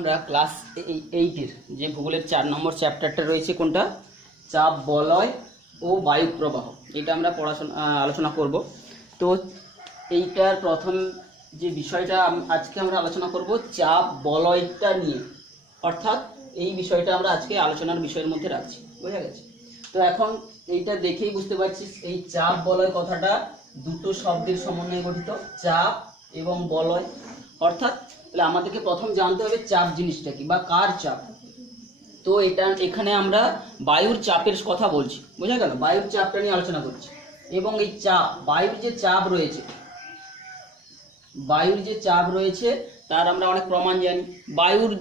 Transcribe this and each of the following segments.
আমরা ক্লাস 8-এর যে ভূগোলের 4 নম্বর চ্যাপ্টারটা রয়েছে কোনটা, চাপ বলয় ও বায়ু প্রবাহ, এটা আমরা আলোচনা করব। তো এইটার প্রথম যে বিষয়টা আজকে আমরা আলোচনা করব চাপ বলয়টা নিয়ে, অর্থাৎ এই বিষয়টা আমরা আজকে আলোচনার বিষয়ের মধ্যে রাখছি, বোঝা গেছে? তো এখন এইটা দেখেই বুঝতে পারছিস এই চাপ বলয় কথাটা দুটো শব্দের সমন্বয়ে গঠিত, চাপ এবং বলয়। অর্থাৎ তাহলে আমাদেরকে প্রথম জানতে হবে চাপ জিনিসটা কি বা কার চাপ। তো এখানে আমরা বায়ুর চাপের কথা বলছি, বোঝা গেল? বায়ুর চাপটা নিয়ে আলোচনা করছি। এবং এই চাপ, বায়ুর যে চাপ রয়েছে তার আমরা অনেক প্রমাণ জানি। বায়ুর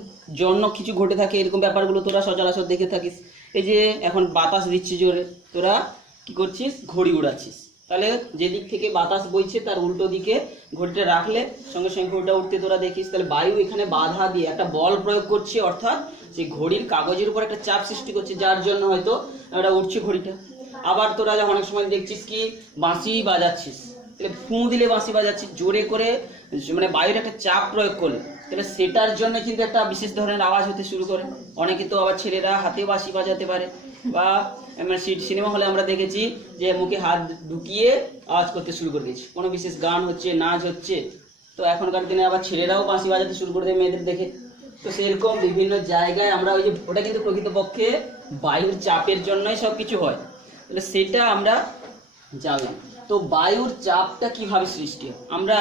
জন্য কিছু ঘটে থাকে, এরকম ব্যাপারগুলো তোরা সচরাচর দেখে থাকিস। এই যে এখন বাতাস দিচ্ছে জোরে, তোরা কি করছিস? ঘড়ি উড়াচ্ছিস। তাহলে যে দিক থেকে বাতাস বইছে তার উল্টো দিকে ঘড়িটা রাখলে সঙ্গে সঙ্গে ঘড়িটা উঠতে তোরা দেখিস। তাহলে বায়ু এখানে বাধা দিয়ে একটা বল প্রয়োগ করছে, অর্থাৎ সেই ঘড়ির কাগজের উপর একটা চাপ সৃষ্টি করছে, যার জন্য হয়তো এটা উঠছে ঘড়িটা। আবার তোরা অনেক সময় দেখছিস কি বাঁশি বাজাচ্ছিস, তাহলে ফুঁ দিলে বাঁশি বাজাচ্ছিস, জোরে করে মানে বায়ুর একটা চাপ প্রয়োগ করলে, তাহলে সেটার জন্য কিন্তু একটা বিশেষ ধরনের আওয়াজ হতে শুরু করে। অনেকে তো আবার ছেলেরা হাতে বাঁশি বাজাতে পারে, বা সিনেমা হলে আমরা দেখেছি যে মুখে হাত ঢুকিয়ে আওয়াজ করতে শুরু করে দিয়েছে, কোনো বিশেষ গান হচ্ছে, নাচ হচ্ছে। তো এখনকার দিনে আবার ছেলেরাও বাঁশি বাজাতে শুরু করে দেয় মেয়েদের দেখে। তো সেরকম বিভিন্ন জায়গায় আমরা ওই যে ওটা কিন্তু প্রকৃতপক্ষে বায়ুর চাপের জন্যই সব কিছু হয়, তাহলে সেটা আমরা জানলাম। তো বায়ুর চাপটা কিভাবে সৃষ্টি হয়? আমরা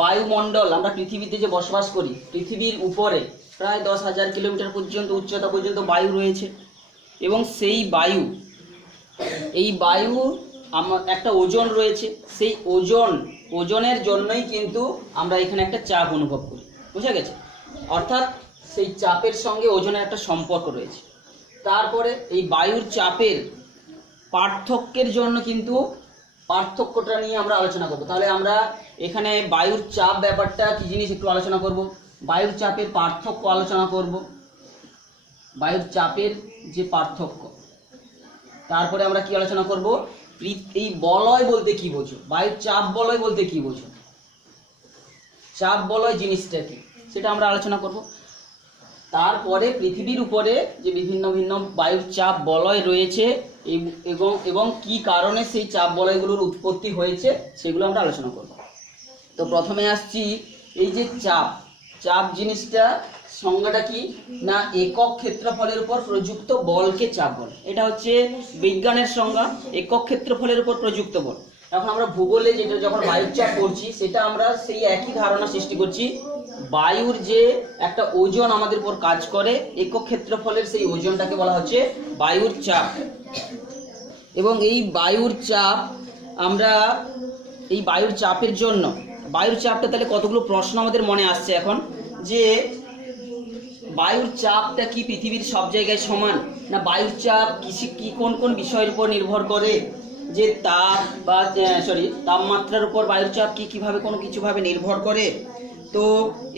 বায়ুমণ্ডল, আমরা পৃথিবীতে যে বসবাস করি, পৃথিবীর উপরে প্রায় 10,000 কিলোমিটার পর্যন্ত উচ্চতা পর্যন্ত বায়ু রয়েছে। এবং সেই বায়ু আমার একটা ওজন রয়েছে, সেই ওজনের জন্যই কিন্তু আমরা এখানে একটা চাপ অনুভব করি, বুঝা গেছে? অর্থাৎ সেই চাপের সঙ্গে ওজনের একটা সম্পর্ক রয়েছে। তারপরে এই বায়ুর চাপের পার্থক্যের জন্য কিন্তু পার্থক্যটা নিয়ে আমরা আলোচনা করব। তাহলে আমরা এখানে বায়ুর চাপ ব্যাপারটা কি জিনিস একটু আলোচনা করব, বায়ুর চাপের পার্থক্য আলোচনা করব, বায়ুর চাপের যে পার্থক্য। তারপরে আমরা কি আলোচনা করব, এই বলয় বলতে কি বোঝো, বায়ুর চাপ বলয় বলতে কি বোঝো, চাপ বলয় জিনিসটা কি সেটা আমরা আলোচনা করব। তারপরে পৃথিবীর উপরে যে ভিন্ন ভিন্ন বায়ুর চাপ বলয় রয়েছে এবং কি কারণে সেই চাপ বলয়গুলোর উৎপত্তি হয়েছে সেগুলো আমরা আলোচনা করব। তো প্রথমে আসছি এই যে চাপ জিনিসটা সংজ্ঞাটা কি না, একক ক্ষেত্রফলের উপর প্রযুক্ত বলকে চাপ বলে। এটা হচ্ছে বিজ্ঞানের সংজ্ঞা, একক ক্ষেত্রফলের উপর প্রযুক্ত বল। এখন আমরা ভূগোলে যেটা যখন বায়ুর চাপ করছি, সেটা আমরা সেই একই ধারণা সৃষ্টি করছি। বায়ুর যে একটা ওজন আমাদের উপর কাজ করে, একক ক্ষেত্রফলের সেই ওজনটাকে বলা হচ্ছে বায়ুর চাপ। এবং এই বায়ুর চাপ, আমরা এই বায়ুর চাপের জন্য, বায়ুর চাপটা তাহলে কতগুলো প্রশ্ন আমাদের মনে আসছে এখন, যে বায়ুর চাপটা কি পৃথিবীর সব জায়গায় সমান, না বায়ুর চাপ কি কোন কোন বিষয়ের উপর নির্ভর করে, যে তাপমাত্রার উপর বায়ুর চাপ কিভাবে কোনো কিছুভাবে নির্ভর করে। তো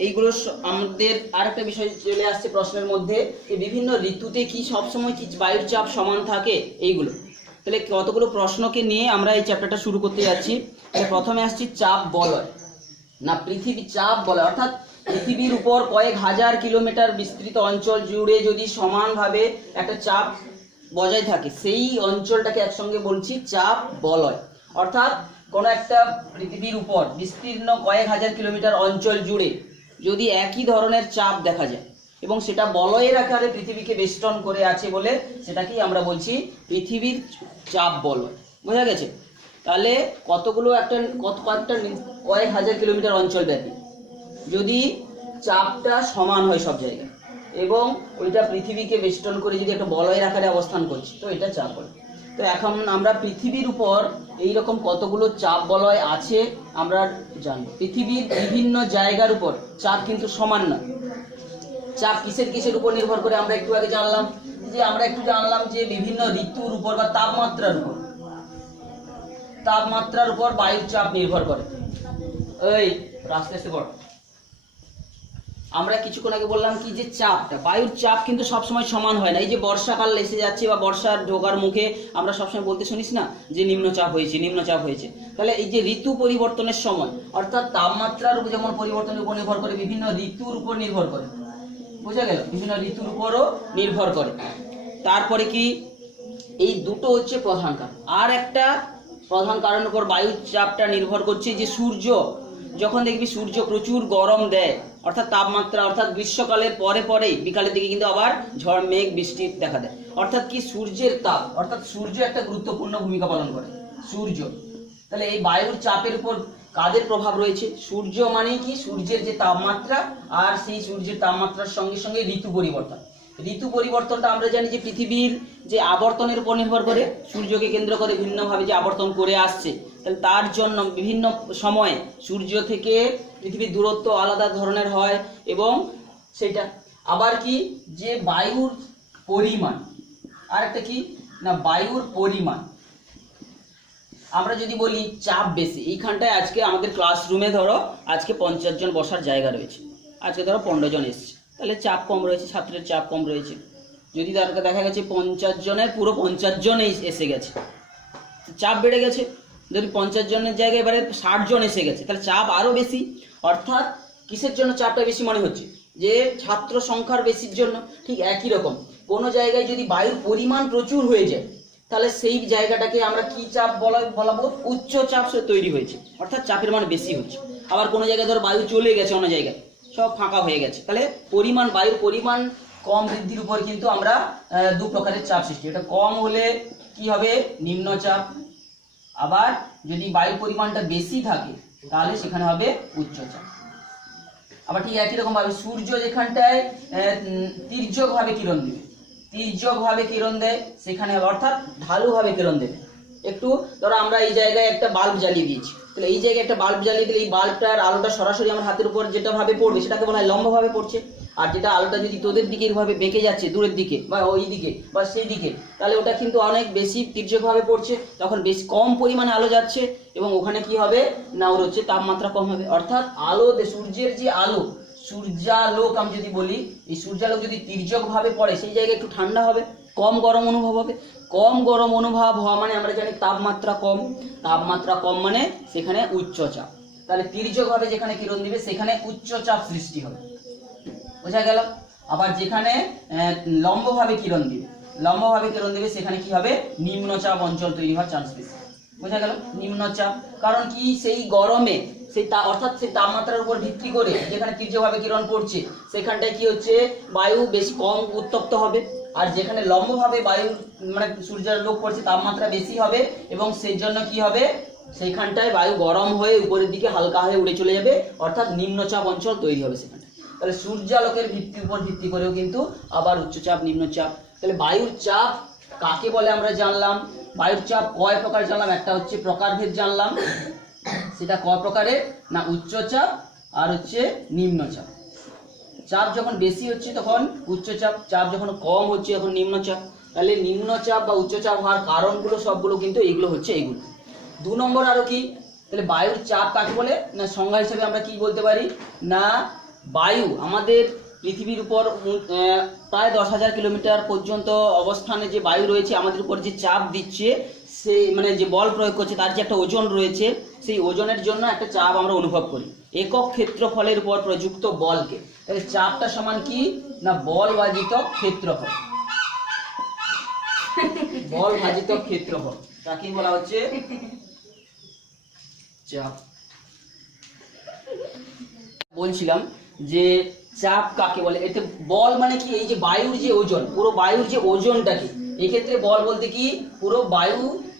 এইগুলো আমাদের আরেকটা বিষয় চলে আসছে প্রশ্নের মধ্যে, যে বিভিন্ন ঋতুতে কি সবসময় কি বায়ুর চাপ সমান থাকে, এইগুলো। তাহলে কতগুলো প্রশ্নকে নিয়ে আমরা এই চ্যাপ্টারটা শুরু করতে যাচ্ছি। প্রথমে আসছি চাপ বলয়, না পৃথিবী চাপ বলয়, অর্থাৎ পৃথিবীর উপর কয়েক হাজার কিলোমিটার বিস্তৃত অঞ্চল জুড়ে যদি সমানভাবে একটা চাপ বজায় থাকে, সেই অঞ্চলটাকে একসঙ্গে বলছি চাপ বলয়। অর্থাৎ কোনো একটা পৃথিবীর উপর বিস্তীর্ণ কয়েক হাজার কিলোমিটার অঞ্চল জুড়ে যদি একই ধরনের চাপ দেখা যায় এবং সেটা বলয়ের আকারে পৃথিবীকে বেষ্টন করে আছে বলে, সেটাকেই আমরা বলছি পৃথিবীর চাপ বলয়, বোঝা গেছে? তাহলে কয়েক হাজার কিলোমিটার অঞ্চল ব্যাপী যদি চাপটা সমান হয় সব জায়গায় এবং ওইটা পৃথিবীকে বেষ্টন করে যদি একটা বলয়ের আকারে অবস্থান করছে, তো এটা চাপ বলয়। তো এখন আমরা পৃথিবীর উপর এইরকম কতগুলো চাপ বলয় আছে আমরা জানবো। পৃথিবীর বিভিন্ন জায়গার উপর চাপ কিন্তু সমান না। চাপ কিসের উপর নির্ভর করে আমরা একটু আগে জানলাম, যে বিভিন্ন ঋতুর উপর বা তাপমাত্রার উপর বায়ুর চাপ নির্ভর করে। এই রাস্তা এসে পড়। আমরা কিছুক্ষণ আগে বললাম কি, যে চাপটা, বায়ুর চাপ কিন্তু সবসময় সমান হয় না। এই যে বর্ষাকাল এসে যাচ্ছে বা বর্ষার ঢোকার মুখে আমরা সবসময় বলতে শুনিস না যে নিম্নচাপ হয়েছে। তাহলে এই যে ঋতু পরিবর্তনের সময়, অর্থাৎ তাপমাত্রার উপর যেমন পরিবর্তনের উপর নির্ভর করে, বিভিন্ন ঋতুর উপর নির্ভর করে। বোঝা গেল, বিভিন্ন ঋতুর উপরও নির্ভর করে। তারপরে কি, এই দুটো হচ্ছে প্রধান কারণ। আর একটা প্রধান কারণের উপর বায়ুর চাপটা নির্ভর করছে যে সূর্য, যখন দেখবি সূর্য প্রচুর গরম দেয়, অর্থাৎ তাপমাত্রা, অর্থাৎ গ্রীষ্মকালের পরে পরেই বিকালের দিকে কিন্তু আবার ঝড় মেঘ বৃষ্টি দেখা দেয়। অর্থাৎ কি, সূর্যের তাপ, অর্থাৎ সূর্য একটা গুরুত্বপূর্ণ ভূমিকা পালন করে। সূর্য, তাহলে এই বায়ুর চাপের উপর কাদের প্রভাব রয়েছে? সূর্য মানে কি, সূর্যের যে তাপমাত্রা, আর সেই সূর্যের তাপমাত্রার সঙ্গে সঙ্গে ঋতু পরিবর্তন। ঋতু পরিবর্তনটা আমরা জানি যে পৃথিবীর যে আবর্তনের উপর নির্ভর করে, সূর্যকে কেন্দ্র করে ভিন্নভাবে যে আবর্তন করে আসছে, তাহলে তার জন্য বিভিন্ন সময়ে সূর্য থেকে পৃথিবীর দূরত্ব আলাদা ধরনের হয়। এবং সেটা আবার কি, যে বায়ুর পরিমাণ, আর একটা কি না, বায়ুর পরিমাণ। আমরা যদি বলি চাপ বেশি, এইখানটায় আজকে আমাদের ক্লাসরুমে ধরো আজকে 50 জন বসার জায়গা রয়েছে, আজকে ধরো 15 জন এসছে, তাহলে চাপ কম রয়েছে, ছাত্রের চাপ কম রয়েছে। যদি দেখা গেছে 50 জনের পুরো 50 জন এসে গেছে, চাপ বেড়ে গেছে। যদি 50 জনের জায়গায় এবারে 60 জন এসে গেছে, তাহলে চাপ আরও বেশি। অর্থাৎ কিসের জন্য চাপটা বেশি মনে হচ্ছে? যে ছাত্র সংখ্যার বেশির জন্য। ঠিক একই রকম কোনো জায়গায় যদি বায়ুর পরিমাণ প্রচুর হয়ে যায়, তাহলে সেই জায়গাটাকে আমরা কি চাপ বলাবো? উচ্চ চাপ তৈরি হয়েছে, অর্থাৎ চাপের মান বেশি হচ্ছে। আবার কোনো জায়গায় ধরো বায়ু চলে গেছে, অন্য জায়গায় সব ফাঁকা হয়ে গেছে, তাহলে পরিমাণ, বায়ুর পরিমাণ কম বৃদ্ধির উপর কিন্তু আমরা দু প্রকারের চাপ সৃষ্টি। এটা কম হলে কি হবে? নিম্নচাপ। আবার যদি বায়ুর পরিমাণটা বেশি থাকে তাহলে সেখানে হবে উচ্চচাপ। আবার ঠিক একই রকম ভাবে সূর্য যেখানটায় তির্যকভাবে কিরণ দেবে, তির্যকভাবে কিরণ দেয় সেখানে হবে, অর্থাৎ ঢালুভাবে কিরণ দেবে। একটু ধরো আমরা এই জায়গায় একটা বাল্ব জ্বালিয়ে দিয়েছি, তাহলে এই জায়গায় একটা বাল্ব জ্বালিয়ে দিলে এই বাল্বটার আলোটা সরাসরি আমার হাতের উপর যেটা ভাবে পড়বে সেটাকে বলা হয় লম্বভাবে পড়ছে। আর যেটা আলোটা যদি তোদের দিকে এভাবে বেঁকে যাচ্ছে, দূরের দিকে বা ওই দিকে বা সেই দিকে, তাহলে ওটা কিন্তু অনেক বেশি তির্যকভাবে পড়ছে, তখন বেশি কম পরিমাণে আলো যাচ্ছে এবং ওখানে কি হবে না, ওর হচ্ছে তাপমাত্রা কম হবে। অর্থাৎ আলো, সূর্যের যে আলো, সূর্যালোক আমি যদি বলি, এই সূর্যালোক যদি তির্যকভাবে পড়ে সেই জায়গায় একটু ঠান্ডা হবে, কম গরম অনুভব হবে। কম গরম অনুভব হওয়া মানে আমরা জানি তাপমাত্রা কম, তাপমাত্রা কম মানে সেখানে উচ্চচাপ। তাহলে তির্যকভাবে যেখানে কিরণ দিবে সেখানে উচ্চচাপ সৃষ্টি হবে, বোঝা গেল। আবার যেখানে লম্বভাবে কিরণ দিবে, লম্বভাবে কিরণ দিবে সেখানে কি হবে? নিম্নচাপ অঞ্চল তৈরি হওয়ার চান্স বেশি, বোঝা গেল। নিম্নচাপ কারণ কি, সেই গরমে সেই অর্থাৎ সেই তাপমাত্রার উপর ভিত্তি করে যেখানে তির্যকভাবে কিরণ পড়ছে সেখানটায় কি হচ্ছে, বায়ু বেশি কম উত্তপ্ত হবে। আর যেখানে লম্বভাবে বায়ু মানে সূর্যের আলোক পড়ছে তাপমাত্রা বেশি হবে এবং সেই জন্য কি হবে, সেইখানটায় বায়ু গরম হয়ে উপরের দিকে হালকা হয়ে উড়ে চলে যাবে, অর্থাৎ নিম্নচাপ অঞ্চল তৈরি হবে সেখানে। তাহলে সূর্যালোকের ভিত্তির উপর ভিত্তি করেও কিন্তু আবার উচ্চচাপ নিম্নচাপ। তাহলে বায়ুর চাপ কাকে বলে আমরা জানলাম, বায়ুর চাপ কয় প্রকার জানলাম, একটা হচ্ছে প্রকারভেদ জানলাম, সেটা কয় প্রকারের না, উচ্চচাপ আর হচ্ছে নিম্নচাপ। চাপ যখন বেশি হচ্ছে তখন উচ্চচাপ, চাপ যখন কম হচ্ছে তখন নিম্নচাপ। তাহলে নিম্নচাপ বা উচ্চচাপ হওয়ার কারণগুলো সবগুলো কিন্তু এইগুলো হচ্ছে এইগুলো। 2 নম্বর আরো কি, তাহলে বায়ুর চাপ কাকে বলে না, সংজ্ঞা হিসেবে আমরা কি বলতে পারি না, বায়ু আমাদের পৃথিবীর উপর প্রায় 10,000 কিলোমিটার পর্যন্ত অবস্থানে যে বায়ু রয়েছে আমাদের উপর যে চাপ দিচ্ছে, সে মানে যে বল প্রয়োগ করছে তার যে একটা ওজন রয়েছে, সেই ওজনের জন্য একটা চাপ আমরা অনুভব করি একক ক্ষেত্রফলের উপর প্রযুক্ত বলকে। তাহলে চাপটা সমান কি না, বল ভাজিত ক্ষেত্রফল, বল ভাজিত ক্ষেত্রফল তাকে বলা হচ্ছে চাপ। বলছিলাম যে চাপ কাকে বলে, এতে বল মানে কি, এই যে বায়ুর যে ওজন, পুরো বায়ুর যে ওজনটাকে, এক্ষেত্রে বল বলতে কি পুরো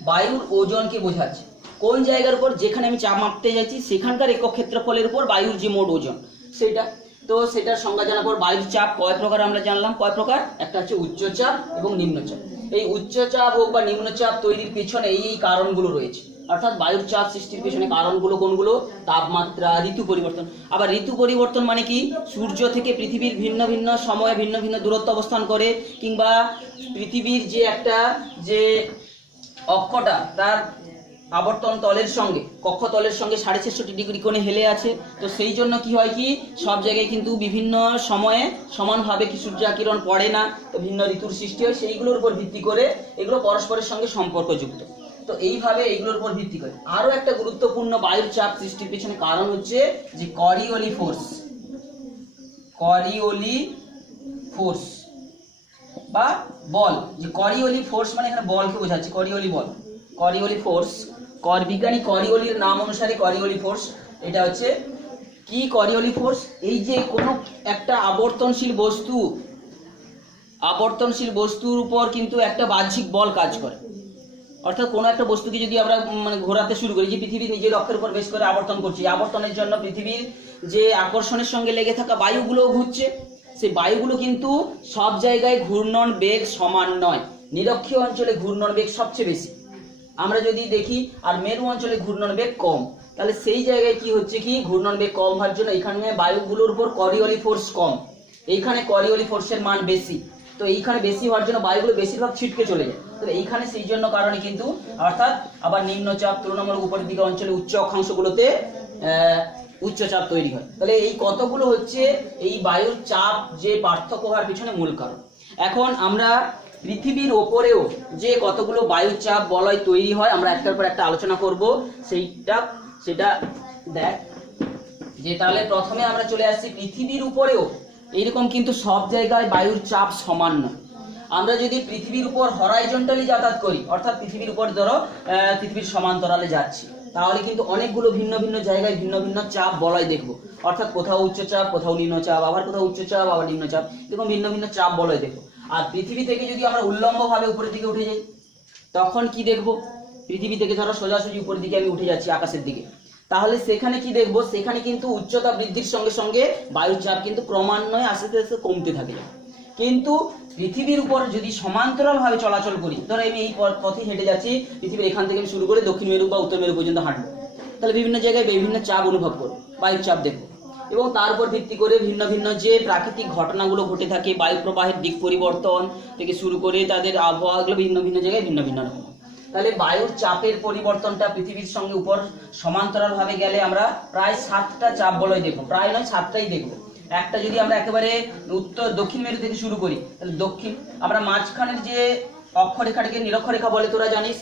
বায়ুর ওজনকে বোঝাচ্ছে। কোন জায়গার উপর যেখানে আমি চাপ মাপতে যাচ্ছি সেখানকার একক ক্ষেত্রফলের উপর বায়ুর যে মোট ওজন সেটা। তো সেটার সংজ্ঞা জানার পর বায়ুর চাপ কয় প্রকার আমরা জানলাম, কয় প্রকার, একটা হচ্ছে উচ্চচাপ এবং নিম্নচাপ। এই উচ্চচাপ হোক বা নিম্নচাপ তৈরির পেছনে এই কারণগুলো রয়েছে, অর্থাৎ বায়ুর চাপ সৃষ্টির পেছনে কারণগুলো কোনগুলো, তাপমাত্রা, ঋতু পরিবর্তন। আবার ঋতু পরিবর্তন মানে কি, সূর্য থেকে পৃথিবীর ভিন্ন ভিন্ন সময়ে ভিন্ন ভিন্ন দূরত্ব অবস্থান করে, কিংবা পৃথিবীর যে একটা যে অক্ষটা তার আবর্তন তলের সঙ্গে কক্ষতলের সঙ্গে 650 ডিগ্রি কোণে হেলে আছে, তো সেই জন্য কি হয় কি, সব জায়গায় কিন্তু বিভিন্ন সময়ে সমানভাবে কি সূর্যাকিরণ পড়ে না, তো ভিন্ন ঋতুর সৃষ্টি হয়। সেইগুলোর উপর ভিত্তি করে এগুলো পরস্পরের সঙ্গে সম্পর্কযুক্ত। তো এইভাবে এইগুলোর উপর ভিত্তি করে আরো একটা গুরুত্বপূর্ণ বায়ুর চাপ সৃষ্টির পেছনে কারণ হচ্ছে যে করিওলি ফোর্স, করিওলি ফোর্স বা বল, যে করিওলি ফোর্স মানে এখানে বলকে বোঝাচ্ছে, করিওলি বল, করিওলি ফোর্স, বিজ্ঞানী করিওলির নাম অনুসারে করিওলি ফোর্স। এটা হচ্ছে কি করিওলি ফোর্স? এই যে কোনো একটা আবর্তনশীল বস্তুর উপর কিন্তু একটা বাহ্যিক বল কাজ করে। অর্থাৎ কোনো একটা বস্তুকে যদি আমরা মানে ঘোরাতে শুরু করি, যে পৃথিবী নিজের অক্ষের উপর বেশ করে আবর্তন করছে, আবর্তনের জন্য পৃথিবীর যে আকর্ষণের সঙ্গে লেগে থাকা বায়ুগুলোও ঘুরছে, সেই বায়ুগুলো কিন্তু সব জায়গায় ঘূর্ণন বেগ সমান নয়। নিরক্ষীয় অঞ্চলে ঘূর্ণন বেগ সবচেয়ে বেশি আমরা যদি দেখি, আর মেরু অঞ্চলে ঘূর্ণন বেগ কম। তাহলে সেই জায়গায় কি হচ্ছে, কি ঘূর্ণন বেগ কম হওয়ার জন্য এখানে বায়ুগুলোর উপর করিওলি ফোর্স কম, এইখানে করিওলি ফোর্সের মান বেশি। তো এইখানে বেশি হওয়ার জন্য বায়ুগুলো বেশিরভাগ ছিটকে চলে যায়। তো এইখানে সেই জন্য কারণে কিন্তু অর্থাৎ আবার নিম্নচাপ তুলনামূলক উপরের দিকে অঞ্চলে উচ্চ অক্ষাংশগুলোতে উচ্চচাপ তৈরি হয়। তাহলে এই কতগুলো হচ্ছে এই বায়ুর চাপ যে পার্থক্য হওয়ার পিছনে মূল কারণ। এখন আমরা পৃথিবীর ওপরেও যে কতগুলো বায়ুর চাপ বলয় তৈরি হয় আমরা একটার পর একটা আলোচনা করব। সেটা দেখ যে তাহলে প্রথমে আমরা চলে আসছি পৃথিবীর উপরেও এইরকম কিন্তু সব জায়গায় বায়ুর চাপ সমান নয়। আমরা যদি পৃথিবীর উপর হরাইজন্টালি যাতায়াত করি, অর্থাৎ পৃথিবীর উপর ধরো পৃথিবীর সমান্তরালে যাচ্ছি, তাহলে কিন্তু অনেকগুলো ভিন্ন ভিন্ন জায়গায় ভিন্ন ভিন্ন চাপ বলয় দেখবো। অর্থাৎ কোথাও উচ্চচাপ, কোথাও নিম্নচাপ, আবার কোথাও উচ্চচাপ আবার নিম্নচাপ, এরকম ভিন্ন ভিন্ন চাপ বলয় দেখবো। আর পৃথিবী থেকে যদি আমরা উল্লম্বভাবে উপরের দিকে উঠে যাই তখন কি দেখবো? পৃথিবী থেকে ধরো সোজাসুজি উপরের দিকে আমি উঠে যাচ্ছি আকাশের দিকে, তাহলে সেখানে কি দেখবো? সেখানে কিন্তু উচ্চতা বৃদ্ধির সঙ্গে সঙ্গে বায়ুর চাপ কিন্তু ক্রমান্বয়ে আস্তে আস্তে কমতে থাকে। কিন্তু পৃথিবীর উপর যদি সমান্তরাল ভাবে চলাচল করি, ধরো আমি এই পথে হেঁটে যাচ্ছি, পৃথিবীর এখান থেকে শুরু করে দক্ষিণ মেরু বা উত্তর মেরু পর্যন্ত হাঁটবো, তাহলে বিভিন্ন জায়গায় বিভিন্ন চাপ অনুভব করবো, বায়ুর চাপ দেখবো। এবং তার উপর ভিত্তি করে ভিন্ন ভিন্ন যে প্রাকৃতিক ঘটনাগুলো ঘটে থাকে, বায়ু প্রবাহের দিক পরিবর্তন থেকে শুরু করে তাদের আবহাওয়াগুলো ভিন্ন ভিন্ন জায়গায় ভিন্ন ভিন্ন রকম। তাহলে বায়ুর চাপের পরিবর্তনটা পৃথিবীর সঙ্গে উপর সমান্তরাল ভাবে গেলে আমরা প্রায় 7টা চাপ বলয় দেখবো, প্রায় নয় 7টাই দেখবো। একটা যদি আমরা একেবারে দক্ষিণ মেরু থেকে শুরু করি, তাহলে আমরা মাঝখানের যে অক্ষরেখাটিকে নিরক্ষরেখা বলে তোরা জানিস।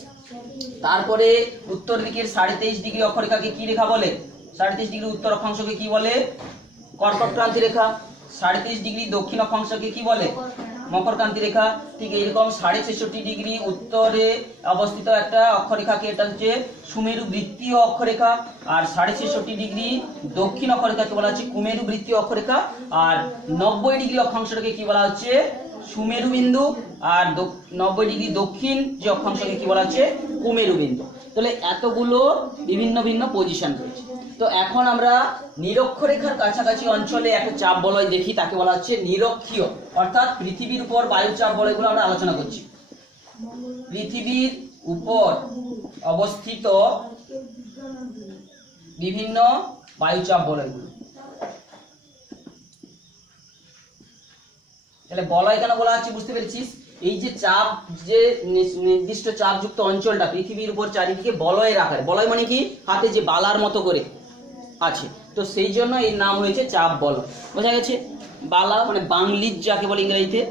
তারপরে উত্তর দিকের 23.5 ডিগ্রি অক্ষরেখাকে কি রেখা বলে? 23.5 ডিগ্রি উত্তর অক্ষাংশকে কি বলে? কর্কটক্রান্তি রেখা। 33.5 ডিগ্রি দক্ষিণ অক্ষাংশকে কি বলে? মকরক্রান্তি রেখা। ঠিক এইরকম 66.5 ডিগ্রি উত্তরে অবস্থিত একটা অক্ষরেখাকে এটা হচ্ছে সুমেরু বৃত্তীয় অক্ষরেখা, আর 66.5 ডিগ্রি দক্ষিণ অক্ষরেখাকে বলা হচ্ছে কুমেরু বৃত্তীয় অক্ষরেখা, আর 90 ডিগ্রি অক্ষাংশটাকে কি বলা হচ্ছে? সুমেরু বিন্দু, আর 90 ডিগ্রি দক্ষিণ যে অক্ষাংশকে কি বলা হচ্ছে? কুমেরু বিন্দু। তাহলে এতগুলো বিভিন্ন ভিন্ন পজিশন রয়েছে। তো এখন আমরা নিরক্ষরেখার কাছাকাছি অঞ্চলে একটা চাপ বলয় দেখি, তাকে বলা হচ্ছে নিরক্ষীয়। অর্থাৎ পৃথিবীর উপর বায়ু চাপ বলয়গুলো আমরা আলোচনা করছি। পৃথিবীর উপর অবস্থিত বিভিন্ন বায়ুচাপ বলয়গুলো। তাহলে বলয় কেন বলা হচ্ছে বুঝতে পেরেছিস? এই যে চাপ, যে নির্দিষ্ট চাপযুক্ত অঞ্চলটা পৃথিবীর উপর চারিদিকে বলয়ের আকারে, বলয় মানে কি হাতে যে বালার মতো করে আছে, তো সেই জন্য এর নাম হয়েছে চাপ বলয়। বোঝা গেছে? বালা মানে বাংলিজ যাকে বলে ইংরেজিতে।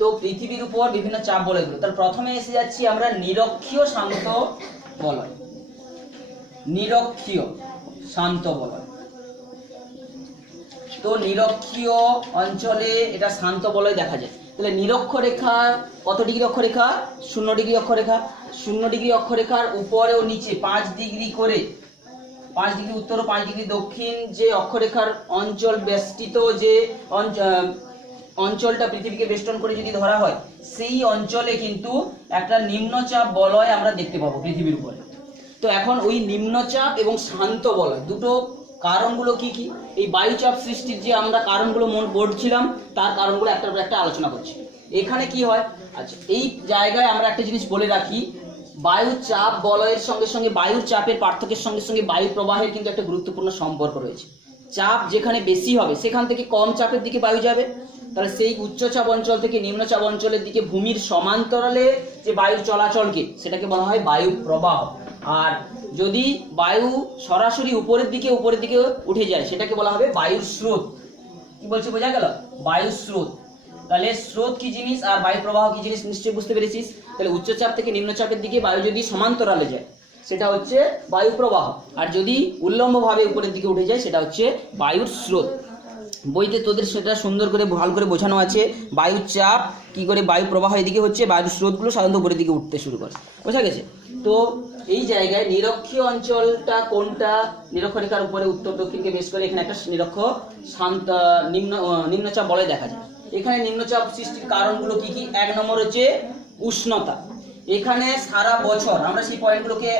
তো পৃথিবীর উপর বিভিন্ন চাপ বলয়গুলো, তার প্রথমে এসে যাচ্ছি আমরা নিরক্ষীয় শান্ত বলয়। নিরক্ষীয় শান্ত বলয়। তো নিরক্ষীয় অঞ্চলে এটা শান্ত বলয় দেখা যায়। তাহলে নিরক্ষরেখা কত ডিগ্রি অক্ষরেখা? 0 ডিগ্রি অক্ষরেখা। 0 ডিগ্রি অক্ষরেখার উপরে ও নিচে 5 ডিগ্রি করে, 5 ডিগ্রি উত্তর ও 5 ডিগ্রি দক্ষিণ যে অক্ষরেখার অঞ্চল বেষ্টিত, যে অঞ্চলটা পৃথিবীকে বেষ্টন করে যদি ধরা হয়, সেই অঞ্চলে কিন্তু একটা নিম্নচাপ বলয় আমরা দেখতে পাবো পৃথিবীর উপরে। তো এখন ওই নিম্নচাপ এবং শান্ত বলয় দুটো কারণগুলো কি কি, এই বায়ুচাপ সৃষ্টির যে আমরা কারণগুলো পড়ছিলাম, তার কারণগুলো একটার পর একটা আলোচনা করছি। এখানে কি হয়? আচ্ছা, এই জায়গায় আমরা একটা জিনিস বলে রাখি, বায়ু চাপ বলয়ের সঙ্গে সঙ্গে বায়ুর চাপের পার্থক্যের সঙ্গে সঙ্গে বায়ু প্রবাহের কিন্তু একটা গুরুত্বপূর্ণ সম্পর্ক রয়েছে। চাপ যেখানে বেশি হবে সেখান থেকে কম চাপের দিকে বায়ু যাবে, তাহলে সেই উচ্চচাপ অঞ্চল থেকে নিম্নচাপ অঞ্চলের দিকে ভূমির সমান্তরালে যে বায়ুর চলাচলকে সেটাকে বলা হয় বায়ু প্রবাহ। আর যদি বায়ু সরাসরি উপরের দিকে উঠে যায় সেটাকে বলা হবে বায়ুর স্রোত। কি বলছি বোঝা গেল? বায়ুর স্রোত। তাহলে স্রোত কি জিনিস আর বায়ু প্রবাহ কি জিনিস নিশ্চয়ই বুঝতে পেরেছিস। তাহলে উচ্চচাপ থেকে নিম্নচাপের দিকে বায়ু যদি সমান্তরালে যায় সেটা হচ্ছে বায়ু প্রবাহ, আর যদি উল্লম্বভাবে উপরের দিকে উঠে যায় সেটা হচ্ছে বায়ুর স্রোত। বইতে তোদের সেটা সুন্দর করে ভালো করে বোঝানো আছে। বায়ুর চাপ কি করে বায়ু প্রবাহ এদিকে হচ্ছে, বায়ুর স্রোতগুলো সাধারণত উপরের দিকে উঠতে শুরু করে, বোঝা গেছে? তো এই জায়গায় নিরক্ষীয় অঞ্চলটা কোনটা, নিরক্ষরেখার উপরে উত্তর দক্ষিণকে বেশ করে এখানে একটা নিরক্ষ শান্ত নিম্নচাপ বলয় দেখা যায়। এখানে নিম্নচাপ সৃষ্টির কারণগুলো কি কি? 1 নম্বর হচ্ছে উষ্ণতা। এখানে সারা বছর আমরা সেই পয়েন্টগুলোকে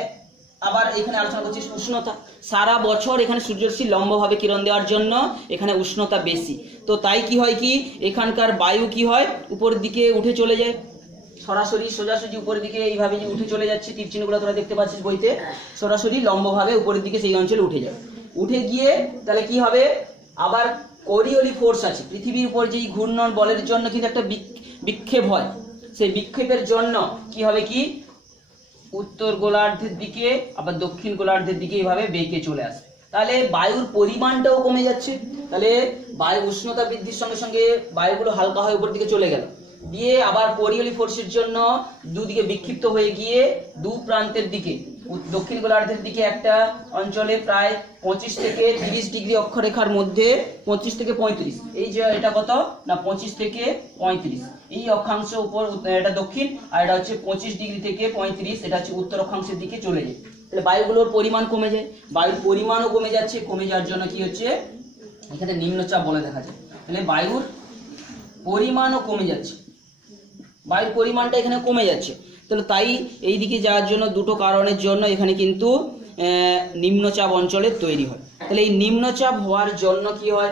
আবার এখানে আলোচনা করছি। উষ্ণতা সারা বছর এখানে সূর্যরশ্মি লম্বভাবে কিরণ দেওয়ার জন্য এখানে উষ্ণতা বেশি। তো তাই কি হয় কি, এখানকার বায়ু কি হয় উপরের দিকে উঠে চলে যায়, সরাসরি সোজাসুজি উপরের দিকে এইভাবে যে উঠে চলে যাচ্ছে, তীর চিহ্নগুলো তোরা দেখতে পাচ্ছিস বইতে, সরাসরি লম্বভাবে উপরের দিকে সেই অঞ্চলে উঠে যায়। উঠে গিয়ে তাহলে কি হবে, আবার কোরিওলি ফোর্স আছে পৃথিবীর উপর, যেই ঘূর্ণন বলের জন্য কিন্তু একটা বিক্ষেপ হয়, সেই বিক্ষেপের জন্য কি হবে কি উত্তর গোলার্ধের দিকে আবার দক্ষিণ গোলার্ধের দিকে এইভাবে বেঁকে চলে আসে। তাহলে বায়ুর পরিমাণটাও কমে যাচ্ছে। তাহলে বায়ু উষ্ণতা বৃদ্ধির সঙ্গে সঙ্গে বায়ুগুলো হালকা হয়ে উপর দিকে চলে গেল, দিয়ে আবার কোরিওলি ফোর্সের জন্য দুদিকে বিক্ষিপ্ত হয়ে গিয়ে দু প্রান্তের দিকে দক্ষিণ গোলার্ধের দিকে একটা অঞ্চলে প্রায় 25 থেকে 30 ডিগ্রি অক্ষরেখার মধ্যে 25 থেকে 35, এই যে এটা কত না 25 থেকে 35, এই অক্ষাংশ উপর এটা দক্ষিণ, আর এটা হচ্ছে 25 ডিগ্রি থেকে 35, এটা হচ্ছে উত্তর অক্ষাংশের দিকে চলে যায়। তাহলে বায়ুগুলোর পরিমাণ কমে যায়, বায়ুর পরিমাণও কমে যাচ্ছে, কমে যাওয়ার জন্য কি হচ্ছে এখানে নিম্নচাপ বলে দেখা যায়। তাহলে বায়ুর পরিমাণও কমে যাচ্ছে, বায়ুর পরিমাণটা এখানে কমে যাচ্ছে। তাহলে তাই এই দিকে যাওয়ার জন্য দুটো কারণের জন্য এখানে কিন্তু নিম্নচাপ অঞ্চলের তৈরি হয়। তাহলে এই নিম্নচাপ হওয়ার জন্য কি হয়,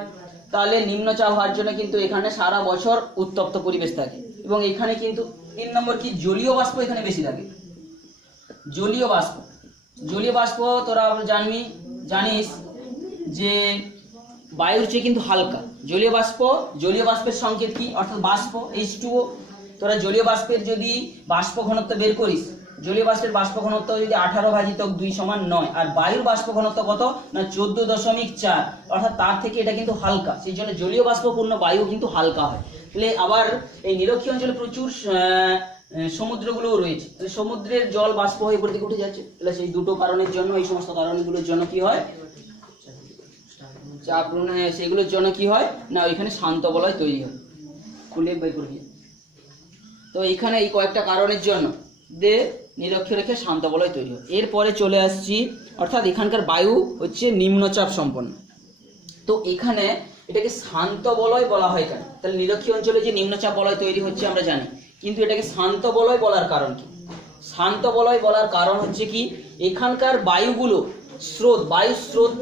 তাহলে নিম্নচাপ হওয়ার জন্য কিন্তু এখানে সারা বছর উত্তপ্ত পরিবেশ থাকে, এবং এখানে কিন্তু 3 নম্বর কি জলীয় বাষ্প এখানে বেশি থাকে। জলীয় বাষ্প, জলীয় বাষ্প তোরা জানিস যে বায়ুর চেয়ে কিন্তু হালকা। জলীয় বাষ্প, জলীয় বাষ্পের সংকেত কি, অর্থাৎ বাষ্প H2O। তোরা জলীয় বাষ্পের যদি বাষ্প ঘনত্ব বের করিস, জলীয় বাষ্পের বাষ্প ঘনত্ব যদি 18/2 = 9, আর বায়ুর বাষ্প ঘনত্ব কত না 14.4, অর্থাৎ তার থেকে এটা কিন্তু হালকা, সেই জন্য জলীয় বাষ্পপূর্ণ বায়ু কিন্তু হালকা হয়। তাহলে আবার এই নিরক্ষীয় অঞ্চলে প্রচুর সমুদ্রগুলোও রয়েছে, তাহলে সমুদ্রের জল বাষ্প হয়ে উপর দিকে উঠে যাচ্ছে। তাহলে সেই দুটো কারণের জন্য, এই সমস্ত কারণগুলোর জন্য কি হয় চাপ, সেগুলোর জন্য কি হয় না ওইখানে শান্ত বলয় তৈরি হয়। খুলে বই করবি। তো এইখানে এই কয়েকটা কারণের জন্য নিরক্ষীয় রেখে শান্ত বলয় তৈরি হয়। এরপরে চলে আসছি, অর্থাৎ এখানকার বায়ু হচ্ছে নিম্নচাপ সম্পন্ন। তো এখানে এটাকে শান্ত বলয় বলা হয় কেন? তাহলে নিরক্ষীয় অঞ্চলে যে নিম্নচাপ বলয় তৈরি হচ্ছে আমরা জানি, কিন্তু এটাকে শান্ত বলয় বলার কারণ কি? শান্ত বলয় বলার কারণ হচ্ছে কি, এখানকার বায়ুগুলো স্রোত, বায়ু স্রোত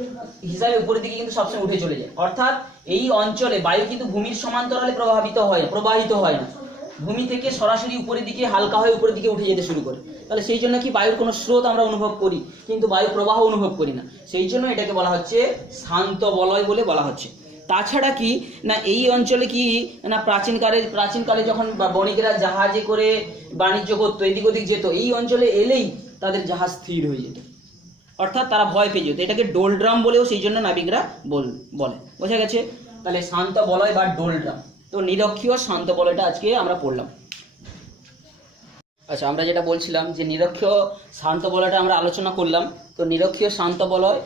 হিসাবে উপরের দিকে কিন্তু সবসময় উঠে চলে যায়। অর্থাৎ এই অঞ্চলে বায়ু কিন্তু ভূমির সমান্তরালে প্রবাহিত হয় না, ভূমি থেকে সরাসরি উপরের দিকে হালকা হয়ে উপরের দিকে উঠে যেতে শুরু করে। তাহলে সেই জন্য কি বায়ুর কোনো স্রোত আমরা অনুভব করি, কিন্তু বায়ু প্রবাহ অনুভব করি না। সেই জন্য এটাকে বলা হচ্ছে শান্ত বলয় বলে বলা হচ্ছে। তাছাড়া কি না এই অঞ্চলে কি না প্রাচীনকালে যখন বণিকেরা জাহাজে করে বাণিজ্য করতো, এদিক ওদিক যেত, এই অঞ্চলে এলেই তাদের জাহাজ স্থির হয়ে যেত, অর্থাৎ তারা ভয় পেয়ে যেত। এটাকে ডোলড্রাম বলেও সেই জন্য নাবিকরা বলে, বোঝা গেছে? তাহলে শান্ত বলয় বা ডোলড্রাম। তো নিরক্ষীয় শান্ত বলয়টা আজকে আমরা পড়লাম। আচ্ছা, আমরা যেটা বলছিলাম যে নিরক্ষীয় শান্ত বলয়টা আমরা আলোচনা করলাম। তো নিরক্ষীয় শান্ত বলয়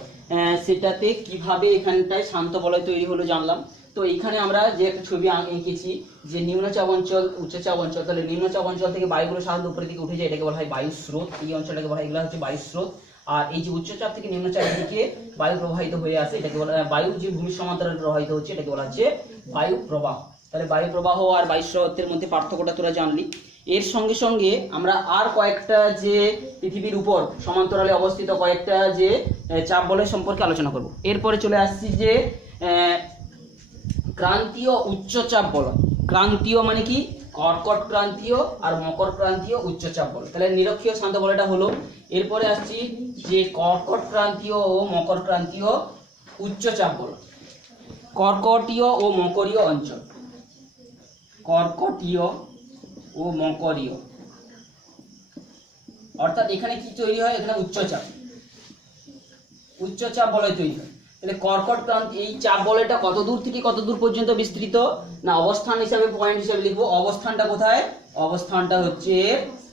সেটাতে কিভাবে এখানটায় শান্ত বলয় তৈরি হলো জানলাম। তো এইখানে আমরা যে একটা ছবি এঁকেছি যে নিম্নচাপ অঞ্চল, উচ্চচাপ অঞ্চল। তাহলে নিম্নচাপ অঞ্চল থেকে বায়ুগুলো সাধারণত উপরের দিকে উঠে যায়, এটাকে বলা হয় বায়ু স্রোত। এই অঞ্চলটাকে বলা হয়, এগুলো হচ্ছে বায়ু স্রোত। আর এই যে উচ্চচাপ থেকে নিম্নচাপের দিকে বায়ু প্রবাহিত হয়ে আসে, এটাকে বলা হয় বায়ু যে ভূমির সমান্তরালে প্রবাহিত হচ্ছে, এটাকে বলা হচ্ছে বায়ু প্রবাহ। তাহলে বায়ু প্রবাহ আর বায়ু স্রোতের মধ্যে পার্থক্যটা তোরা জানলি। এর সঙ্গে সঙ্গে আমরা আর কয়েকটা যে পৃথিবীর উপর সমান্তরালে অবস্থিত কয়েকটা যে চাপ বলয় সম্পর্কে আলোচনা করব। এরপরে চলে আসছি যে ক্রান্তীয় উচ্চচাপ বলয়। ক্রান্তীয় মানে কি, কর্কট ক্রান্তীয় আর মকর ক্রান্তীয় উচ্চচাপ বলয়। তাহলে নিরক্ষীয় শান্ত বলয়টা হলো। এরপরে আসছি যে কর্কট ক্রান্তীয় ও মকর ক্রান্তীয় উচ্চচাপ বলয়। কর্কটীয় ও মকরীয় অঞ্চল, কর্কটীয় ও মকরীয়, অর্থাৎ এখানে কি তৈরি হয়, এখানে উচ্চচাপ বলয় তৈরি হয়। তাহলে কর্কট ক্রান্ত, এই চাপ বলয়টা কত দূর থেকে কত দূর পর্যন্ত বিস্তৃত না অবস্থান হিসাবে, পয়েন্ট হিসাবে লিখবো। অবস্থানটা কোথায় অবস্থানটা হচ্ছে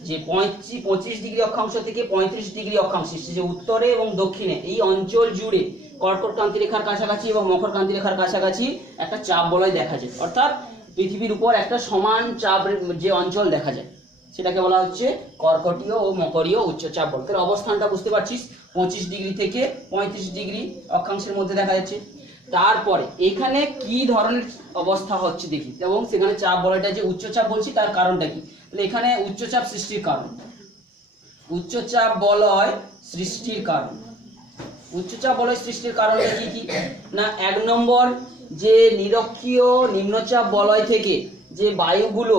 যে 25 ডিগ্রি অক্ষাংশ থেকে 35 ডিগ্রি অক্ষাংশ, যে উত্তরে এবং দক্ষিণে এই অঞ্চল জুড়ে কর্কট ক্রান্তি রেখার কাছাকাছি এবং মকর ক্রান্তি রেখার কাছাকাছি একটা চাপ বলয় দেখা যায়। অর্থাৎ পৃথিবীর উপর একটা সমান চাপ যে অঞ্চল দেখা যায় সেটাকে বলা হচ্ছে কর্কটীয় ও মকরীয় উচ্চচাপ বলয়। তাহলে অবস্থানটা বুঝতে পারছিস, 25 ডিগ্রি থেকে 35 ডিগ্রি অক্ষাংশের মধ্যে দেখা যাচ্ছে। তারপরে এখানে কি ধরনের অবস্থা হচ্ছে দেখি, এবং সেখানে চাপ বলয়টা যে উচ্চচাপ বলছি তার কারণটা কি। তাহলে এখানে উচ্চচাপ সৃষ্টির কারণ, উচ্চচাপ বলয় সৃষ্টির কারণ, উচ্চচাপ বলয় সৃষ্টির কারণটা কি কি না, 1 নম্বর যে নিরক্ষীয় নিম্নচাপ বলয় থেকে যে বায়ুগুলো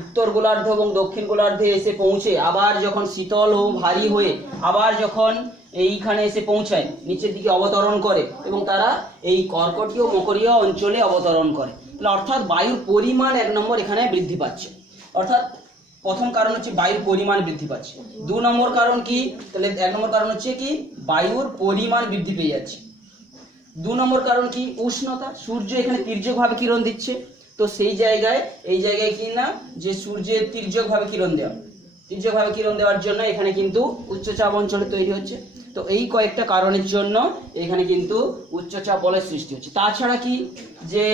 উত্তর গোলার্ধ এবং দক্ষিণ গোলার্ধে এসে পৌঁছে আবার যখন শীতল ও ভারী হয়ে আবার যখন এইখানে এসে পৌঁছায় নিচের দিকে অবতরণ করে এবং তারা এই কর্কটীয় মকরীয় অঞ্চলে অবতরণ করে, তাহলে অর্থাৎ বায়ুর পরিমাণ 1 নম্বর এখানে বৃদ্ধি পাচ্ছে। অর্থাৎ প্রথম কারণ হচ্ছে বায়ুর পরিমাণ বৃদ্ধি পাচ্ছে। 2 নম্বর কারণ কি, তাহলে 1 নম্বর কারণ হচ্ছে কি বায়ুর পরিমাণ বৃদ্ধি পেয়ে যাচ্ছে। 2 নম্বর কারণ কি উষ্ণতা, সূর্য এখানে তির্যকভাবে কিরণ দিচ্ছে, তো সেই জায়গায় এই জায়গায় কি না যে সূর্যের তির্যকভাবে কিরণ দেওয়া, তির্যকভাবে কিরণ দেওয়ার জন্য এখানে কিন্তু উচ্চচাপ অঞ্চলে তৈরি হচ্ছে। তো এই কয়েকটা কারণের জন্য এখানে কিন্তু উচ্চচাপ বলয় সৃষ্টি হচ্ছে। তাছাড়া কি যে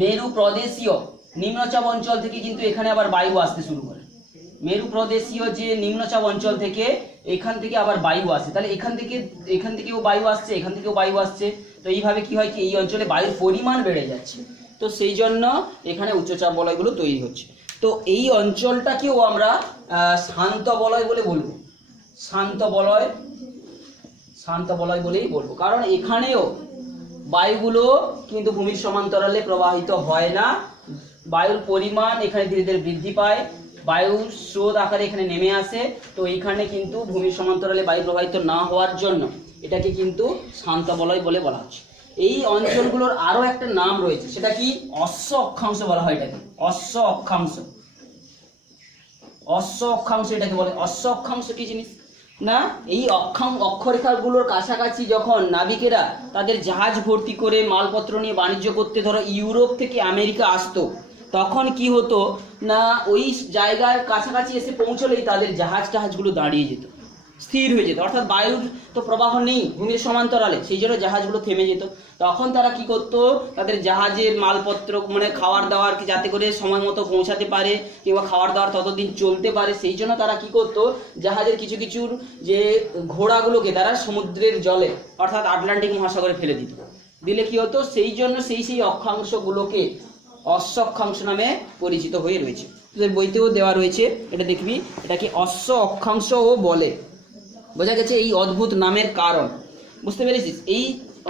মেরু প্রদেশীয় নিম্নচাপ অঞ্চল থেকে কিন্তু এখানে আবার বায়ু আসতে শুরু করে, মেরু প্রদেশীয় যে নিম্নচাপ অঞ্চল থেকে এখান থেকে আবার বায়ু আসে, তাহলে এখান থেকেও বায়ু আসছে, এখান থেকেও বায়ু আসছে, তো এইভাবে কি হয় কি এই অঞ্চলে বায়ুর পরিমাণ বেড়ে যাচ্ছে, তো সেই জন্য এখানে উচ্চচাপ বলয়গুলো তৈরি হচ্ছে। তো এই অঞ্চলটাকেও আমরা শান্ত বলয় বলে বলবো, শান্ত বলয় বলেই বলবো, কারণ এখানেও বায়ুগুলো কিন্তু ভূমির সমান্তরালে প্রবাহিত হয় না, বায়ুর পরিমাণ এখানে ধীরে ধীরে বৃদ্ধি পায়, বায়ুর স্রোত আকারে এখানে নেমে আসে, তো এইখানে কিন্তু ভূমির সমান্তরালে বায়ু প্রবাহিত না হওয়ার জন্য এটাকে কিন্তু শান্ত বলয় বলে বলা হচ্ছে। এই অঞ্চলগুলোর আরো একটা নাম রয়েছে, সেটা কি অশ্ব অক্ষাংশ বলা হয় এটাকে, অশ্ব অক্ষাংশ, অশ্ব অক্ষাংশ এটাকে বলে। অশ্ব অক্ষাংশ কি জিনিস না, এই অক্ষরেখাগুলোর কাছাকাছি যখন নাবিকেরা তাদের জাহাজ ভর্তি করে মালপত্র নিয়ে বাণিজ্য করতে ধরো ইউরোপ থেকে আমেরিকা আসতো, তখন কি হতো না ওই জায়গার কাছাকাছি এসে পৌঁছলেই তাদের জাহাজগুলো দাঁড়িয়ে যেত, স্থির হয়ে যেত, অর্থাৎ বায়ুর তো প্রবাহ নেই ভূমির সমান্তরালে, সেই জন্য জাহাজগুলো থেমে যেত। তখন তারা কি করতো, তাদের জাহাজের মালপত্র মানে খাবার দাবার যাতে করে সময় মতো পৌঁছাতে পারে কিংবা খাবার দাবার ততদিন চলতে পারে, সেই জন্য তারা কি করতো জাহাজের কিছু কিছু যে ঘোড়াগুলোকে তারা সমুদ্রের জলে অর্থাৎ আটলান্টিক মহাসাগরে ফেলে দিত, দিলে কি হতো সেই জন্য সেই অক্ষাংশগুলোকে অশ্ব অক্ষাংশ নামে পরিচিত হয়ে রয়েছে। তোদের বইতেও দেওয়া রয়েছে, এটা দেখবি, এটাকে অশ্ব অক্ষাংশও বলে। বোঝা গেছে এই অদ্ভুত নামের কারণ, বুঝতে পেরেছিস? এই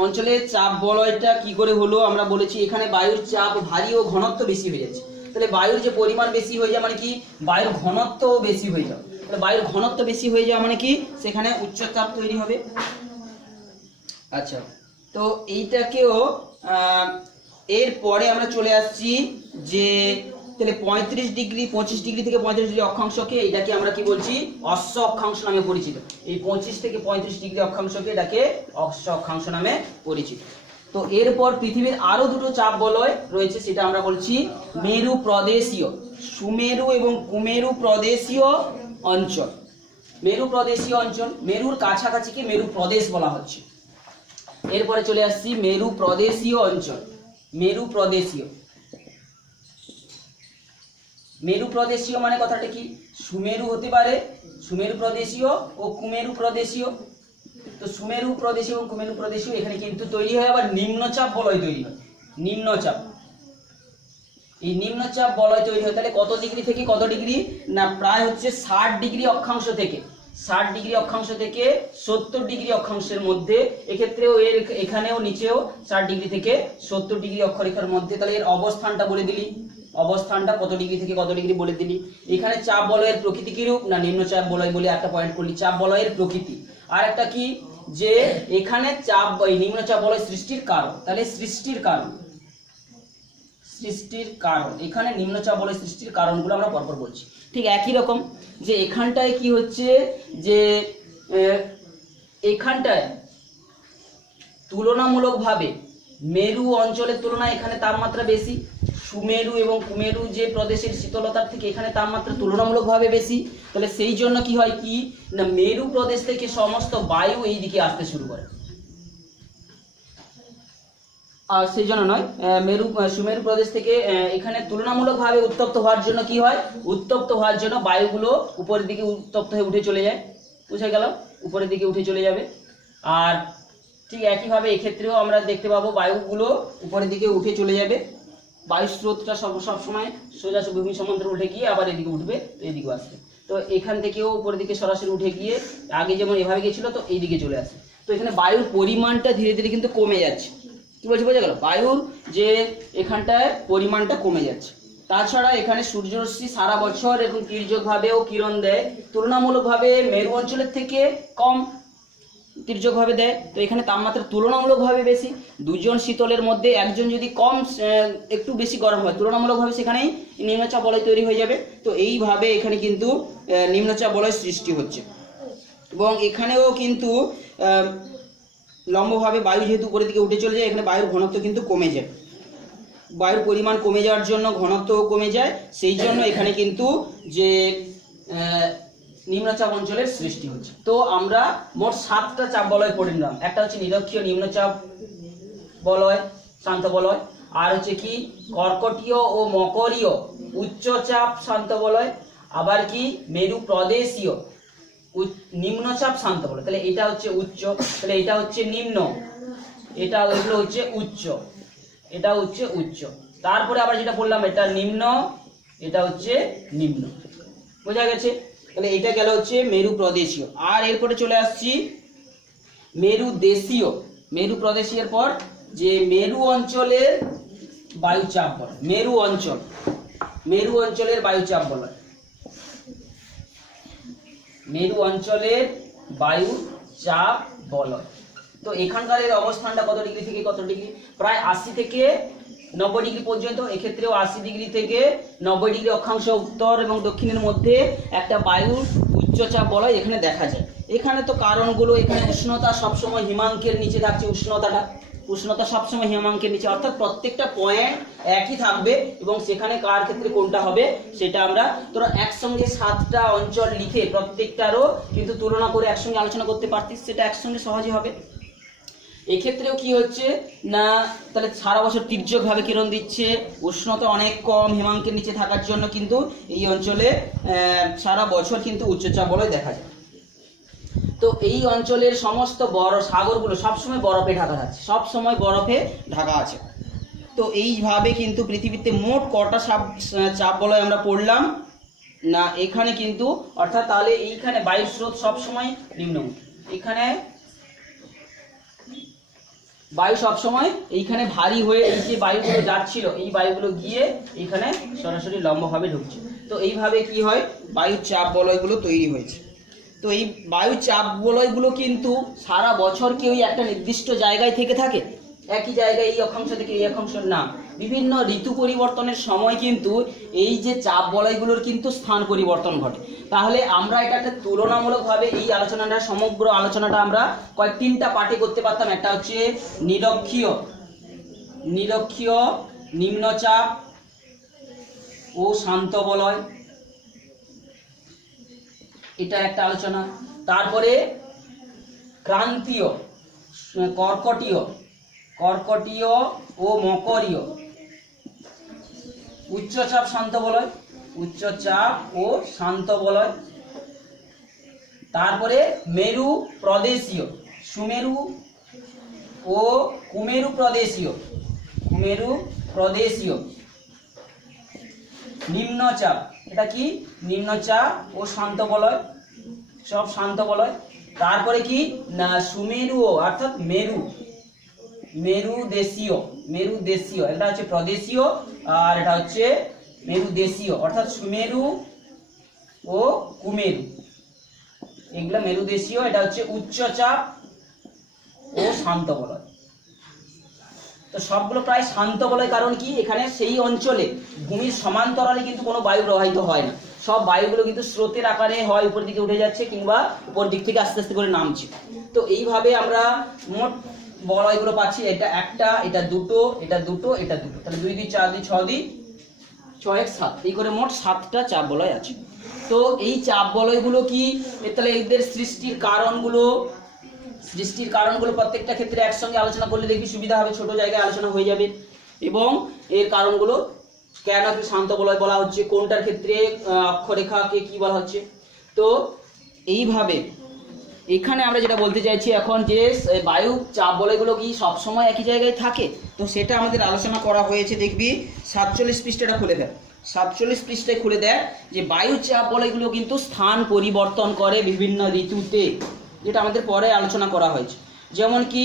অঞ্চলে চাপ বলয়টা কি করে হলো, আমরা বলেছি এখানে বায়ুর চাপ ভারী ও ঘনত্ব বেশি হয়ে যাচ্ছে, তাহলে বায়ুর যে পরিমাণ বেশি হয়ে যায় মানে কি বায়ুর ঘনত্ব বেশি হয়ে যাবে, তাহলে বায়ুর ঘনত্ব বেশি হয়ে যাওয়া মানে কি সেখানে উচ্চচাপ তৈরি হবে। আচ্ছা, তো এইটাকেও এরপরে আমরা চলে আসছি যে তাহলে 25 ডিগ্রি থেকে 35 ডিগ্রি অক্ষাংশকে এটাকে আমরা কি বলছি অশ্ব অক্ষাংশ নামে পরিচিত। এই 25 থেকে 35 ডিগ্রি অক্ষাংশকে এটাকে অশ্ব অক্ষাংশ নামে পরিচিত। তো এরপর পৃথিবীর আরো দুটো চাপ বলয় রয়েছে, সেটা আমরা বলছি মেরু প্রদেশীয়, সুমেরু এবং কুমেরু প্রদেশীয় অঞ্চল। মেরু প্রদেশীয় অঞ্চল, মেরুর কাছাকাছিকে মেরু প্রদেশ বলা হচ্ছে। এরপরে চলে আসছি মেরু প্রদেশীয় অঞ্চল। মেরু প্রদেশীয়, মেরু প্রদেশীয় মানে কথাটা কি সুমেরু হতে পারে, সুমেরু প্রদেশীয় ও কুমেরু প্রদেশীয়। তো সুমেরু প্রদেশীয় এবং কুমেরু প্রদেশীয় এখানে কিন্তু তৈরি হয় আবার নিম্নচাপ বলয় তৈরি হয়, নিম্নচাপ। এই নিম্নচাপ বলয় তৈরি হয় তাহলে কত ডিগ্রি থেকে কত ডিগ্রি না প্রায় হচ্ছে 60 ডিগ্রি অক্ষাংশ থেকে 60 ডিগ্রি অক্ষাংশ থেকে 70 ডিগ্রি অক্ষাংশের মধ্যে, এক্ষেত্রেও এর এখানেও নিচেও 60 ডিগ্রি থেকে 70 ডিগ্রি অক্ষরেখার মধ্যে। তাহলে এর অবস্থানটা বলে দিলি, অবস্থানটা কত ডিগ্রি থেকে কত ডিগ্রি বলে দিলি। এখানে চাপ বলয়ের প্রকৃতি কি রূপ না নিম্নচাপ বলয় বলে একটা পয়েন্ট করলি, চাপ বলয়ের প্রকৃতি। আর একটা কি যে এখানে চাপ নিম্নচাপ বলয় সৃষ্টির কারণ, তাহলে সৃষ্টির কারণ এখানে নিম্নচাপ বলয় সৃষ্টির কারণগুলো আমরা পরপর বলছি। ঠিক একই রকম যে এখানটায় কি হচ্ছে যে এখানটায় তুলনামূলকভাবে মেরু অঞ্চলের তুলনায় এখানে তাপমাত্রা বেশি, সুমেরু এবং কুমেরু যে প্রদেশের শীতলতার থেকে এখানে তাপমাত্রা তুলনামূলকভাবে বেশি, তাহলে সেই জন্য কি হয় কি না মেরু প্রদেশ থেকে সমস্ত বায়ু এই দিকে আসতে শুরু করে। আর সেই জন্য নয়, সুমেরু প্রদেশ থেকে এখানে তুলনামূলকভাবে উত্তপ্ত হওয়ার জন্য কি হয়, উত্তপ্ত হওয়ার জন্য বায়ুগুলো উপরের দিকে উত্তপ্ত হয়ে উঠে চলে যায়, বুঝে গেল, উপরের দিকে উঠে চলে যাবে। আর ঠিক একইভাবে এক্ষেত্রেও আমরা দেখতে পাবো বায়ুগুলো উপরের দিকে উঠে চলে যাবে, বায়ুর স্রোতটা সবসময় সোজা ভূমি সমান্তরাল উঠে গিয়ে আবার এদিকে উঠবে, তো এদিকে আসবে। তো এখান থেকেও উপরের দিকে সরাসরি উঠে গিয়ে আগে যেমন এভাবে গেছিল তো এইদিকে চলে আসে। তো এখানে বায়ুর পরিমাণটা ধীরে ধীরে কিন্তু কমে যাচ্ছে, কি বলছি বোঝা গেল, বায়ুর যে এখানটায় পরিমাণটা কমে যাচ্ছে। তাছাড়া এখানে সূর্যরশ্মি সারা বছর এরকম তির্যকভাবেও কিরণ দেয়, তুলনামূলকভাবে মেরু অঞ্চলের থেকে কম তির্যকভাবে দেয়। তো এখানে তাপমাত্রা তুলনামূলকভাবে বেশি, দুজন শীতলের মধ্যে একজন যদি কম একটু বেশি গরম হয় তুলনামূলকভাবে সেখানেই নিম্নচাপ বলয় তৈরি হয়ে যাবে। তো এইভাবে এখানে কিন্তু নিম্নচাপ বলয় সৃষ্টি হচ্ছে। এবং এখানেও কিন্তু লম্বভাবে বায়ু যেহেতু উপরের দিকে উঠে চলে যায়, এখানে বায়ুর ঘনত্ব কিন্তু কমে যায়, বায়ুর পরিমাণ কমে যাওয়ার জন্য ঘনত্ব কমে যায়, সেই জন্য এখানে কিন্তু যে নিম্নচাপ অঞ্চলের সৃষ্টি হচ্ছে। তো আমরা মোট 7টা চাপ বলয় পড়ে নিলাম। একটা হচ্ছে নিরক্ষীয় নিম্নচাপ বলয়, শান্ত বলয়, আর হচ্ছে কি কর্কটীয় ও মকরীয় উচ্চচাপ শান্ত বলয়, আবার কি মেরু প্রদেশীয় নিম্নচাপ শান্ত বলয়। তাহলে এটা হচ্ছে উচ্চ, তাহলে এটা হচ্ছে নিম্ন, এগুলো হচ্ছে উচ্চ, এটা হচ্ছে উচ্চ। তারপরে আবার যেটা বললাম এটা নিম্ন, এটা হচ্ছে নিম্ন, বোঝা গেছে। তাহলে এটা গেল হচ্ছে মেরু প্রদেশীয়। আর এরপরে চলে আসছি মেরু দেশীয়। মেরু প্রদেশীয়ের পর যে মেরু অঞ্চলের বায়ুচাপ বলয়, মেরু অঞ্চলের বায়ুচাপ বলয়, মেরু অঞ্চলের বায়ু চাপ বলয়। তো এখানকার এর অবস্থানটা কত ডিগ্রি থেকে কত ডিগ্রি, প্রায় 80 থেকে 90 ডিগ্রি পর্যন্ত। এক্ষেত্রেও 80 ডিগ্রি থেকে 90 ডিগ্রি অক্ষাংশ উত্তর এবং দক্ষিণের মধ্যে একটা বায়ুর উচ্চচাপ বলয় এখানে দেখা যায়। এখানে তো কারণগুলো, এখানে উষ্ণতা সবসময় হিমাঙ্কের নিচে থাকছে, উষ্ণতা সবসময় হিমাঙ্কের নিচে, অর্থাৎ প্রত্যেকটা পয়েন্ট একই থাকবে এবং সেখানে কার ক্ষেত্রে কোনটা হবে সেটা আমরা তোরা একসঙ্গে 7টা অঞ্চল লিখে প্রত্যেকটারও কিন্তু তুলনা করে একসঙ্গে আলোচনা করতে পারতিস, সেটা একসঙ্গে সহজে হবে। এক্ষেত্রেও কি হচ্ছে না, তাহলে সারা বছর তির্যকভাবে কিরণ দিচ্ছে, উষ্ণতা অনেক কম হিমাঙ্কের নিচে থাকার জন্য কিন্তু এই অঞ্চলে সারা বছর কিন্তু উচ্চচাপ বলয় দেখা যায়। তো এই অঞ্চলের সমস্ত বড় সাগরগুলো সবসময় বরফে ঢাকা আছে, সবসময় বরফে ঢাকা আছে। তো এইভাবে কিন্তু পৃথিবীতে মোট কটা চাপ বলয় আমরা পড়লাম না এখানে কিন্তু, অর্থাৎ তাহলে এইখানে বায়ুর স্রোত সবসময় নিম্নমুখী, এখানে বায়ু সবসময় এইখানে ভারী হয়ে এই যে বায়ুগুলো যাচ্ছিল এই বায়ুগুলো গিয়ে এখানে সরাসরি লম্বভাবে ঢুকছে। তো এইভাবে কি হয় বায়ুর চাপ বলয়গুলো তৈরি হয়েছে। তো এই বায়ু চাপ বলয়গুলো কিন্তু সারা বছর কি ওই একটা নির্দিষ্ট জায়গায় থেকে থাকে, একই জায়গায় এই অক্ষাংশ থেকে এই অক্ষাংশ না, বিভিন্ন ঋতু পরিবর্তনের সময় কিন্তু এই যে চাপ বলয়গুলোর কিন্তু স্থান পরিবর্তন ঘটে। তাহলে আমরা এটাকে তুলনামূলকভাবে এই আলোচনাটা সমগ্র আলোচনাটা আমরা তিনটা পার্টে করতে পারতাম। একটা হচ্ছে নিরক্ষীয় নিম্নচাপ ও শান্ত বলয়, এটা একটা আলোচনা। তারপরে ক্রান্তীয় কর্কটীয় ও মকরীয় উচ্চচাপ শান্ত বলয়। তারপরে মেরু প্রদেশীয় সুমেরু ও কুমেরু প্রদেশীয় নিম্নচাপ, এটা কি নিম্নচাপ ও শান্ত বলয়, সব শান্ত বলয়। তারপরে কি না সুমেরু অর্থাৎ মেরু দেশীয়, এটা হচ্ছে প্রদেশীয় আর এটা হচ্ছে মেরু দেশীয়, অর্থাৎ সুমেরু ও কুমেরু, এগুলা মেরু দেশীয়, এটা হচ্ছে উচ্চচাপ ও শান্ত বলয়। তো সবগুলো প্রায় শান্ত বলয়, কারণ কি এখানে সেই অঞ্চলে ভূমির সমান্তরালে কিন্তু কোনো বায়ু প্রবাহিত হয় না, সব বায়ুগুলো কিন্তু স্রোতের আকারে হয় উপর দিকে উঠে যাচ্ছে কিংবা উপর দিক থেকে আস্তে আস্তে করে নামছে। তো এইভাবে আমরা মোট বলয়গুলো পাচ্ছি, এটা একটা, এটা দুটো, এটা দুটো, এটা দুটো, তাহলে 2 2 4 2 6 2 6 × 7 এই করে মোট 7টা চাপ বলয় আছে। তো এই চাপ বলয়গুলো কি, তাহলে এদের সৃষ্টির কারণগুলো প্রত্যেকটা ক্ষেত্রে একসঙ্গে আলোচনা করলে দেখবি সুবিধা হবে, ছোট জায়গায় আলোচনা হয়ে যাবে। এবং এর কারণগুলো কেন শান্ত বলয় বলা হচ্ছে, কোনটার ক্ষেত্রে অক্ষরেখাকে কি বলা হচ্ছে। তো এইভাবে এখানে আমরা যেটা বলতে চাইছি এখন, যে বায়ু চাপ বলয়গুলো কি সবসময় একই জায়গায় থাকে, তো সেটা আমাদের আলোচনা করা হয়েছে। দেখবি 47 পৃষ্ঠাটা খুলে দেয়, 47 পৃষ্ঠায় খুলে দেয় যে বায়ু চাপ বলয়গুলো কিন্তু স্থান পরিবর্তন করে বিভিন্ন ঋতুতে, যেটা আমাদের পরে আলোচনা করা হয়েছে। যেমন কি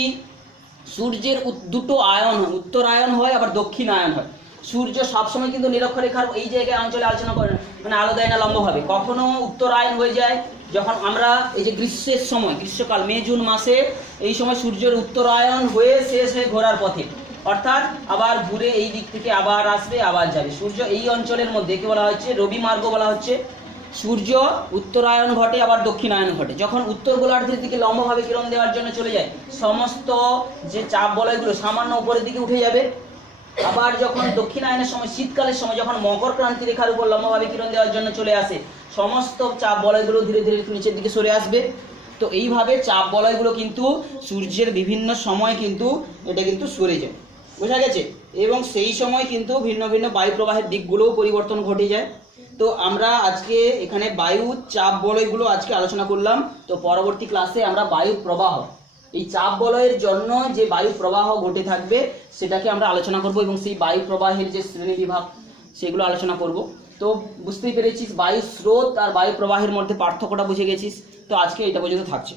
সূর্যের দুটো আয়ন, উত্তরায়ণ হয় আবার দক্ষিণায়ন হয়। সূর্য সবসময় কিন্তু নিরক্ষরেখার এই জায়গায় অঞ্চলে আলোচনা করে না, মানে আলো দেয় না লম্বভাবে, কখনো উত্তরায়ণ হয়ে যায় যখন আমরা এই যে গ্রীষ্মের সময়, গ্রীষ্মকাল মে জুন মাসে এই সময় সূর্যের উত্তরায়ণ হয়ে শেষ হয়ে ঘোরার পথে, অর্থাৎ আবার ঘুরে এই দিক থেকে আবার আসবে আবার যাবে। সূর্য এই অঞ্চলের মধ্যে কি বলা হচ্ছে, রবি মার্গ বলা হচ্ছে। সূর্য উত্তরায়ণ ঘটে আবার দক্ষিণায়ন ঘটে। যখন উত্তর গোলার্ধের দিকে লম্বভাবে কিরণ দেওয়ার জন্য চলে যায়, সমস্ত যে চাপ বলয়গুলো সামান্য উপরের দিকে উঠে যাবে। আবার যখন দক্ষিণায়নের সময়, শীতকালের সময়, যখন মকর ক্রান্তি রেখার উপর লম্বভাবে কিরণ দেওয়ার জন্য চলে আসে, সমস্ত চাপ বলয়গুলো ধীরে ধীরে নিচের দিকে সরে আসবে। তো এইভাবে চাপ বলয়গুলো কিন্তু সূর্যের বিভিন্ন সময় কিন্তু এটা কিন্তু সরে যায়, বোঝা গেছে। এবং সেই সময় কিন্তু ভিন্ন ভিন্ন বায়ু প্রবাহের দিকগুলোও পরিবর্তন ঘটে যায়। তো আমরা আজকে এখানে বায়ু চাপ বলয়গুলো আজকে আলোচনা করলাম। তো পরবর্তী ক্লাসে আমরা বায়ু প্রবাহ, এই চাপ বলয়ের জন্য যে বায়ু প্রবাহ ঘটে থাকবে সেটাকে আমরা আলোচনা করব, এবং সেই বায়ু প্রবাহের যে শ্রেণী বিভাগ সেগুলো আলোচনা করব। তো বুঝতেই পেরেছিস বায়ু স্রোত আর বায়ু প্রবাহের মধ্যে পার্থক্যটা বুঝে গেছিস। তো আজকে এটা পর্যন্ত থাকছে।